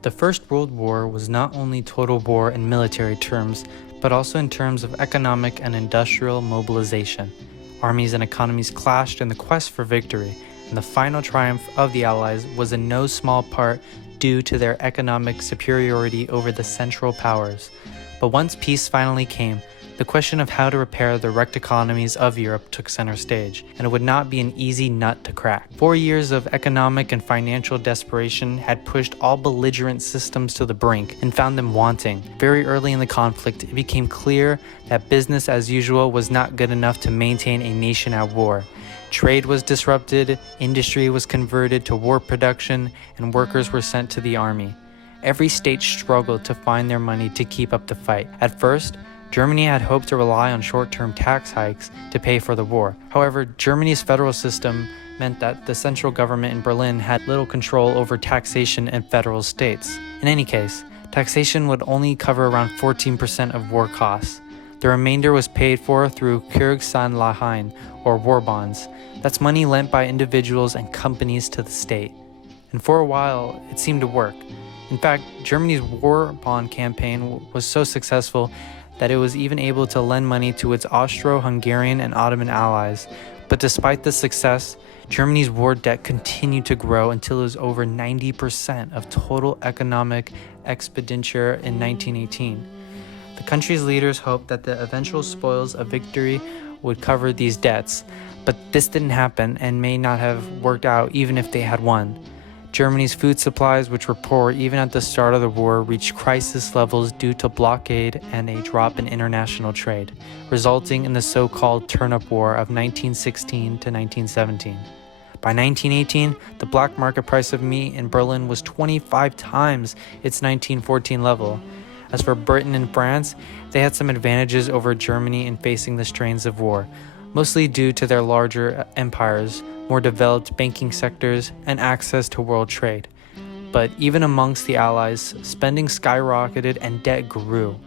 The First World War was not only total war in military terms, but also in terms of economic and industrial mobilization. Armies and economies clashed in the quest for victory, and the final triumph of the Allies was in no small part due to their economic superiority over the Central Powers. But once peace finally came, the question of how to repair the wrecked economies of Europe took center stage, and it would not be an easy nut to crack. 4 years of economic and financial desperation had pushed all belligerent systems to the brink and found them wanting. Very early in the conflict, it became clear that business as usual was not good enough to maintain a nation at war. Trade was disrupted, industry was converted to war production, and workers were sent to the army. Every state struggled to find their money to keep up the fight. At first, Germany had hoped to rely on short-term tax hikes to pay for the war. However, Germany's federal system meant that the central government in Berlin had little control over taxation in federal states. In any case, taxation would only cover around 14% of war costs. The remainder was paid for through Kriegsanleihen, or war bonds. That's money lent by individuals and companies to the state. And for a while, it seemed to work. In fact, Germany's war bond campaign was so successful that it was even able to lend money to its Austro-Hungarian and Ottoman allies. But despite this success, Germany's war debt continued to grow until it was over 90% of total economic expenditure in 1918. The country's leaders hoped that the eventual spoils of victory would cover these debts, but this didn't happen and may not have worked out even if they had won. Germany's food supplies, which were poor even at the start of the war, reached crisis levels due to blockade and a drop in international trade, resulting in the so-called Turnip War of 1916 to 1917. By 1918, the black market price of meat in Berlin was 25 times its 1914 level. As for Britain and France, they had some advantages over Germany in facing the strains of war, mostly due to their larger empires, more developed banking sectors, and access to world trade. But even amongst the Allies, spending skyrocketed and debt grew.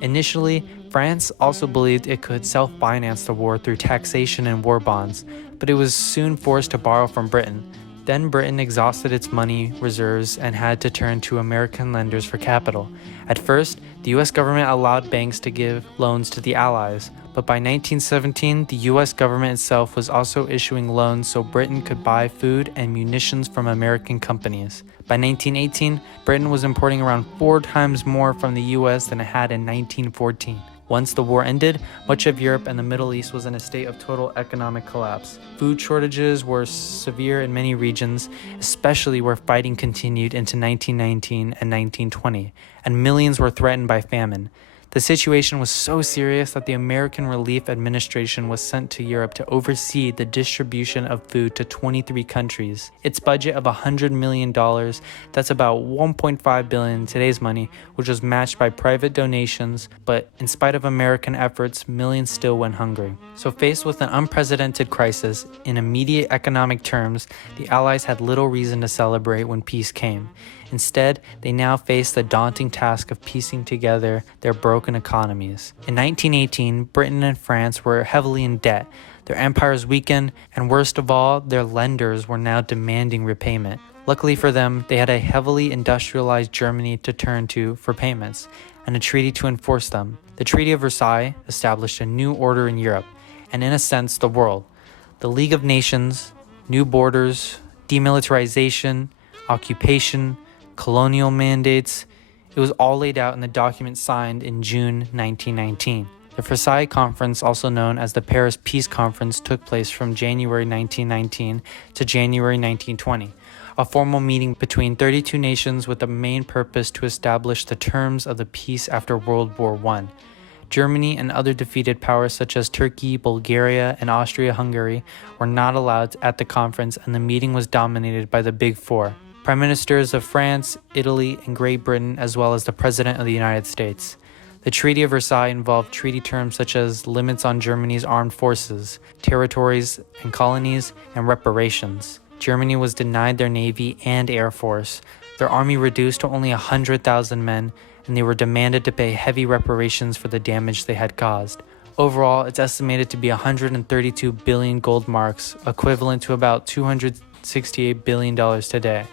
Initially, France also believed it could self-finance the war through taxation and war bonds, but it was soon forced to borrow from Britain. Then Britain exhausted its money reserves and had to turn to American lenders for capital. At first, the US government allowed banks to give loans to the Allies, but by 1917, the US government itself was also issuing loans so Britain could buy food and munitions from American companies. By 1918, Britain was importing around 4 times more from the US than it had in 1914. Once the war ended, much of Europe and the Middle East was in a state of total economic collapse. Food shortages were severe in many regions, especially where fighting continued into 1919 and 1920, and millions were threatened by famine. The situation was so serious that the American Relief Administration was sent to Europe to oversee the distribution of food to 23 countries. Its budget of $100 million, that's about $1.5 billion in today's money, which was matched by private donations, but in spite of American efforts, millions still went hungry. So faced with an unprecedented crisis, in immediate economic terms, the Allies had little reason to celebrate when peace came. Instead, they now faced the daunting task of piecing together their broken economies. In 1918, Britain and France were heavily in debt, their empires weakened, and worst of all, their lenders were now demanding repayment. Luckily for them, they had a heavily industrialized Germany to turn to for payments, and a treaty to enforce them. The Treaty of Versailles established a new order in Europe, and in a sense, the world. The League of Nations, new borders, demilitarization, occupation, colonial mandates, it was all laid out in the document signed in June 1919. The Versailles Conference, also known as the Paris Peace Conference, took place from January 1919 to January 1920, a formal meeting between 32 nations with the main purpose to establish the terms of the peace after World War I. Germany and other defeated powers such as Turkey, Bulgaria, and Austria-Hungary were not allowed at the conference, and the meeting was dominated by the Big Four: Prime Ministers of France, Italy, and Great Britain, as well as the President of the United States. The Treaty of Versailles involved treaty terms such as limits on Germany's armed forces, territories and colonies, and reparations. Germany was denied their navy and air force, their army reduced to only 100,000 men, and they were demanded to pay heavy reparations for the damage they had caused. Overall, it's estimated to be 132 billion gold marks, equivalent to about $268 billion today.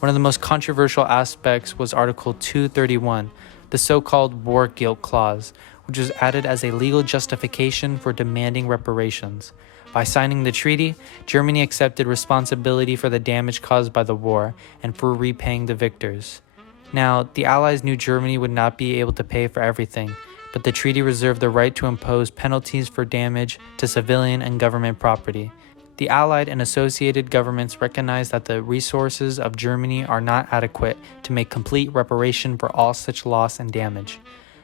One of the most controversial aspects was Article 231, the so-called War Guilt Clause, which was added as a legal justification for demanding reparations. By signing the treaty, Germany accepted responsibility for the damage caused by the war and for repaying the victors. Now, the Allies knew Germany would not be able to pay for everything, but the treaty reserved the right to impose penalties for damage to civilian and government property. The Allied and associated governments recognized that the resources of Germany are not adequate to make complete reparation for all such loss and damage.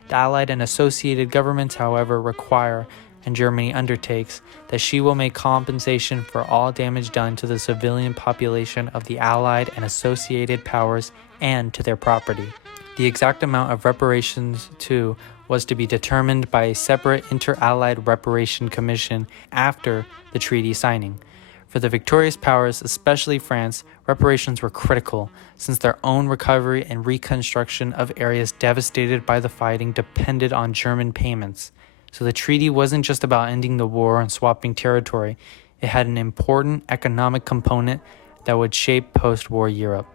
The Allied and associated governments, however, require, and Germany undertakes, that she will make compensation for all damage done to the civilian population of the Allied and associated powers and to their property. The exact amount of reparations, too, was to be determined by a separate Inter-Allied Reparation Commission after the treaty signing. For the victorious powers, especially France, reparations were critical, since their own recovery and reconstruction of areas devastated by the fighting depended on German payments. So the treaty wasn't just about ending the war and swapping territory, it had an important economic component that would shape post-war Europe.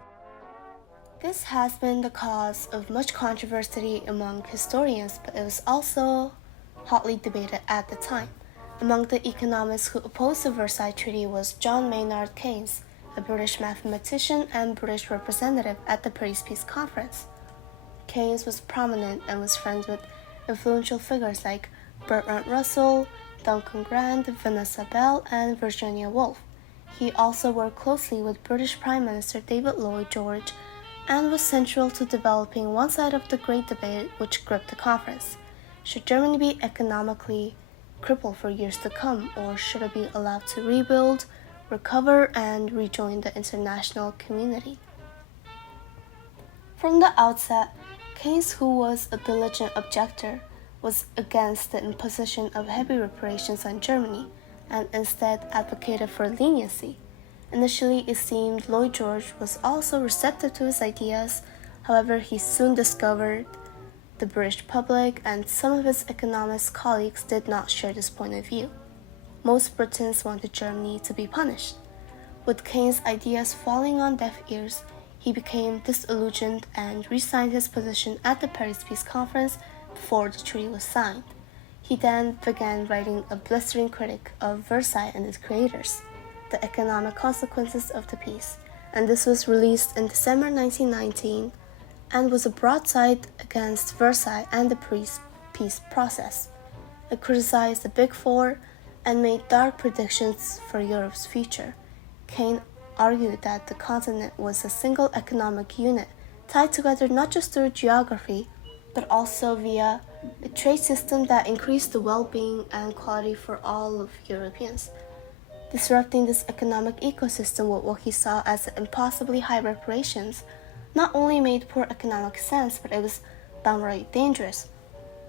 This has been the cause of much controversy among historians, but it was also hotly debated at the time. Among the economists who opposed the Versailles Treaty was John Maynard Keynes, a British mathematician and British representative at the Paris Peace Conference. Keynes was prominent and was friends with influential figures like Bertrand Russell, Duncan Grant, Vanessa Bell, and Virginia Woolf. He also worked closely with British Prime Minister David Lloyd George and was central to developing one side of the great debate which gripped the conference. Should Germany be economically crippled for years to come, or should it be allowed to rebuild, recover, and rejoin the international community? From the outset, Keynes, who was a diligent objector, was against the imposition of heavy reparations on Germany and instead advocated for leniency. Initially, it seemed Lloyd George was also receptive to his ideas. However, he soon discovered the British public and some of his economist colleagues did not share this point of view. Most Britons wanted Germany to be punished. With Keynes' ideas falling on deaf ears, he became disillusioned and resigned his position at the Paris Peace Conference before the treaty was signed. He then began writing a blistering critique of Versailles and its creators, the economic consequences of the peace, and this was released in December 1919 and was a broadside against Versailles and the peace process. It criticized the Big Four and made dark predictions for Europe's future. Keynes argued that the continent was a single economic unit, tied together not just through geography, but also via a trade system that increased the well-being and quality for all of Europeans. Disrupting this economic ecosystem with what he saw as impossibly high reparations not only made poor economic sense, but it was downright dangerous.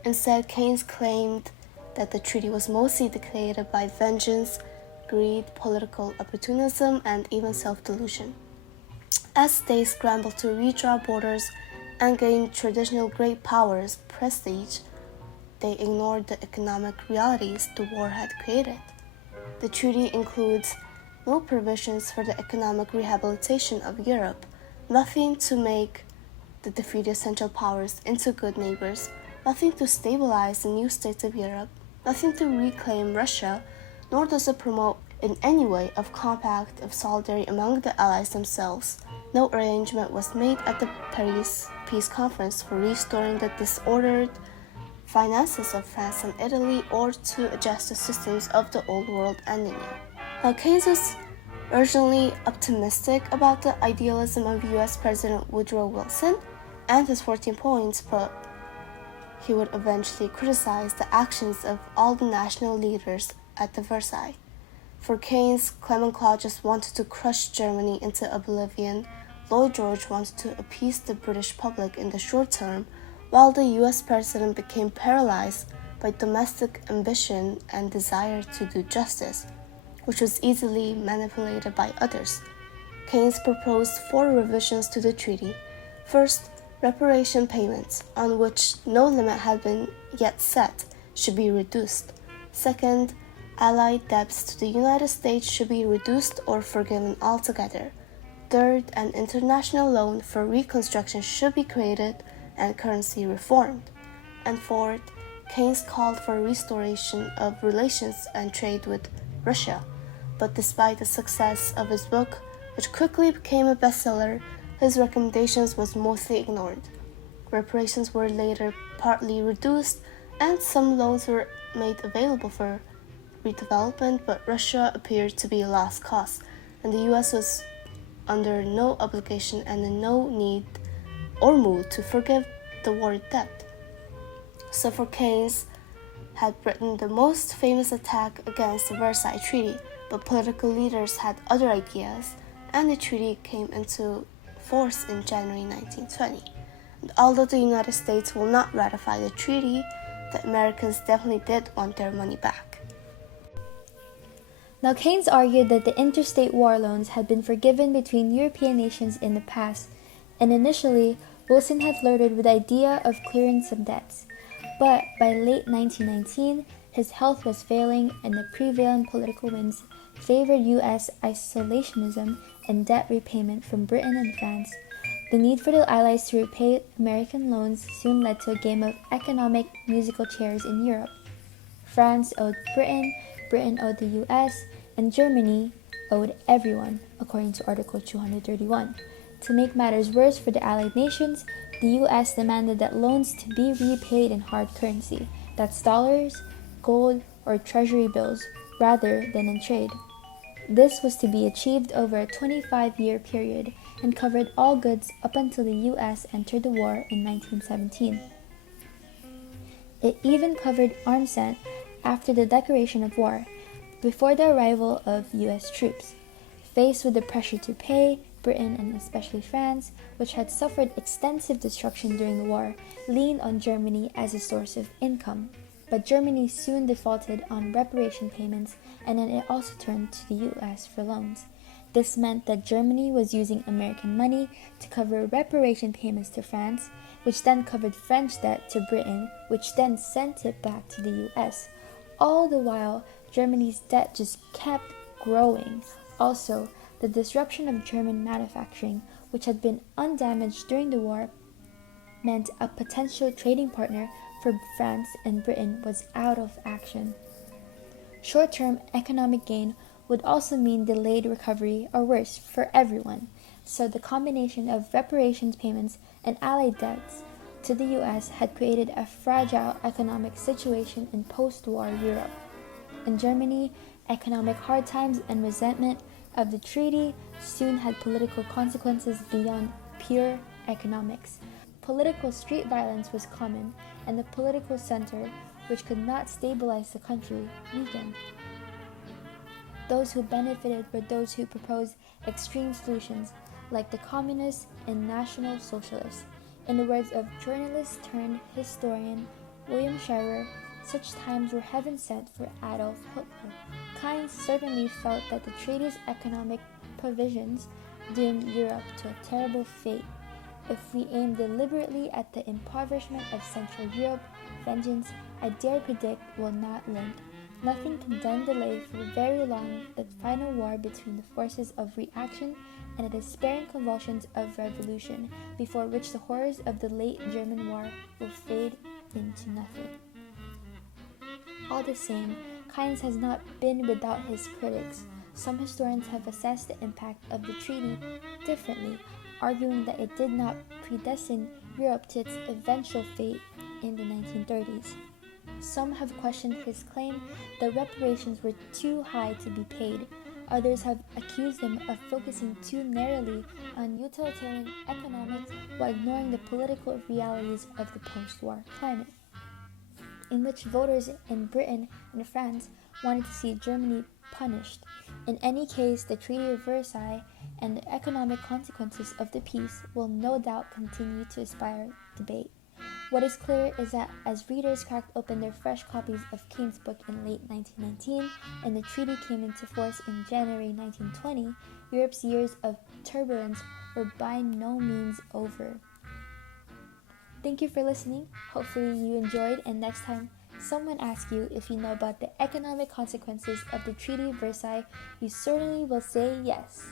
Instead, Keynes claimed that the treaty was mostly dictated by vengeance, greed, political opportunism, and even self-delusion. As states scrambled to redraw borders and gain traditional great powers prestige, they ignored the economic realities the war had created. The treaty includes no provisions for the economic rehabilitation of Europe, nothing to make the defeated Central Powers into good neighbors, nothing to stabilize the new states of Europe, nothing to reclaim Russia, nor does it promote in any way a compact of solidarity among the Allies themselves. No arrangement was made at the Paris Peace Conference for restoring the disordered finances of France and Italy or to adjust the systems of the old world and the new. Now, Keynes was originally optimistic about the idealism of US President Woodrow Wilson and his 14 points, but he would eventually criticize the actions of all the national leaders at the Versailles. For Keynes, Clement Claude just wanted to crush Germany into oblivion. Lloyd George wanted to appease the British public in the short term, while the US president became paralyzed by domestic ambition and desire to do justice, which was easily manipulated by others. Keynes proposed 4 revisions to the treaty. First, reparation payments, on which no limit had been yet set, should be reduced. Second, Allied debts to the United States should be reduced or forgiven altogether. Third, an international loan for reconstruction should be created and currency reformed. And fourth, Keynes called for restoration of relations and trade with Russia. But despite the success of his book, which quickly became a bestseller, his recommendations was mostly ignored. Reparations were later partly reduced, and some loans were made available for redevelopment, but Russia appeared to be a lost cause, and the US was under no obligation and in no need or mood to forgive the war debt. So for Keynes, had Britain the most famous attack against the Versailles Treaty, but political leaders had other ideas, and the treaty came into force in January 1920. And although the United States will not ratify the treaty, the Americans definitely did want their money back. Now, Keynes argued that the interstate war loans had been forgiven between European nations in the past, and initially, Wilson had flirted with the idea of clearing some debts. But by late 1919, his health was failing, and the prevailing political winds favored U.S. isolationism and debt repayment from Britain and France. The need for the Allies to repay American loans soon led to a game of economic musical chairs in Europe. France owed Britain, Britain owed the US, and Germany owed everyone, according to Article 231. To make matters worse for the Allied nations, the US demanded that loans to be repaid in hard currency, that's dollars, gold, or treasury bills, rather than in trade. This was to be achieved over a 25-year period and covered all goods up until the US entered the war in 1917. It even covered arms sent after the declaration of war, before the arrival of US troops. Faced with the pressure to pay, Britain, and especially France, which had suffered extensive destruction during the war, leaned on Germany as a source of income. But Germany soon defaulted on reparation payments, and then it also turned to the US for loans. This meant that Germany was using American money to cover reparation payments to France, which then covered French debt to Britain, which then sent it back to the US. All the while, Germany's debt just kept growing. Also, the disruption of German manufacturing, which had been undamaged during the war, meant a potential trading partner for France and Britain was out of action. Short-term economic gain would also mean delayed recovery, or worse, for everyone. So the combination of reparations payments and allied debts to the US had created a fragile economic situation in post-war Europe. In Germany, economic hard times and resentment of the treaty soon had political consequences beyond pure economics. Political street violence was common, and the political center, which could not stabilize the country, weakened. Those who benefited were those who proposed extreme solutions, like the communists and National Socialists. In the words of journalist turned historian William Scherer, such times were heaven sent for Adolf Hitler. Keynes certainly felt that the treaty's economic provisions doomed Europe to a terrible fate. If we aim deliberately at the impoverishment of Central Europe, vengeance, I dare predict, will not lend. Nothing can then delay for very long the final war between the forces of reaction and the despairing convulsions of revolution, before which the horrors of the late German war will fade into nothing. All the same, Keynes has not been without his critics. Some historians have assessed the impact of the treaty differently, arguing that it did not predestine Europe to its eventual fate in the 1930s. Some have questioned his claim that reparations were too high to be paid. Others have accused him of focusing too narrowly on utilitarian economics while ignoring the political realities of the post-war climate, in which voters in Britain and France wanted to see Germany punished. In any case, the Treaty of Versailles and the economic consequences of the peace will no doubt continue to inspire debate. What is clear is that as readers cracked open their fresh copies of Keynes' book in late 1919 and the treaty came into force in January 1920, Europe's years of turbulence were by no means over. Thank you for listening. Hopefully you enjoyed, and next time someone asks you if you know about the economic consequences of the Treaty of Versailles, you certainly will say yes.